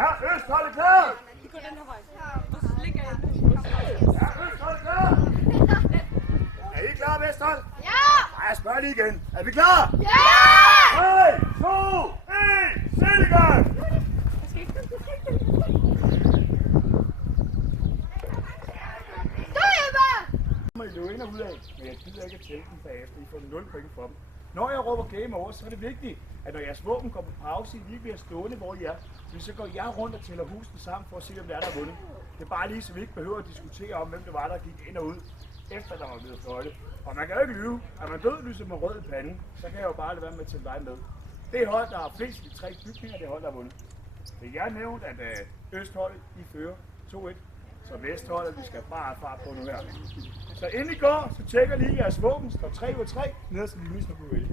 Ja, Østholdet klar! Vi går den her vej. Og så ligger jeg. Ja, Østholdet klar! Er I klar, Vesthold? Ja! Nej, jeg spørger lige igen. Er vi klar? Ja! 3, 2, 1, sæt i gang! Stå, Jeppe! Må I løbe ind og ud af, men jeg gider ikke at tælle dem bagefter. I får 0 point for dem. Når jeg råber game over, så er det vigtigt, at når jeres våben går på pause, I lige bliver stående, hvor I er. Så går jeg rundt og tæller husene sammen for at se, hvem det er, der har vundet. Det er bare lige, så vi ikke behøver at diskutere om, hvem det var, der gik ind og ud, efter der var blevet fløjte. Og man kan jo ikke lyve. Er man død lyser med rød i panden, så kan jeg jo bare lade være med at tælle dig med. Det hold, der har flest i 3 bygninger, det hold, der har vundet. Det er gerne nævnt, at Østholdet I fører 2-1. Så Vestholdet, vi skal bare have fart på nu her. Så inden I går, så tjekker lige jeres våben, står 3 ud af 3, nederst i lysen på vælge.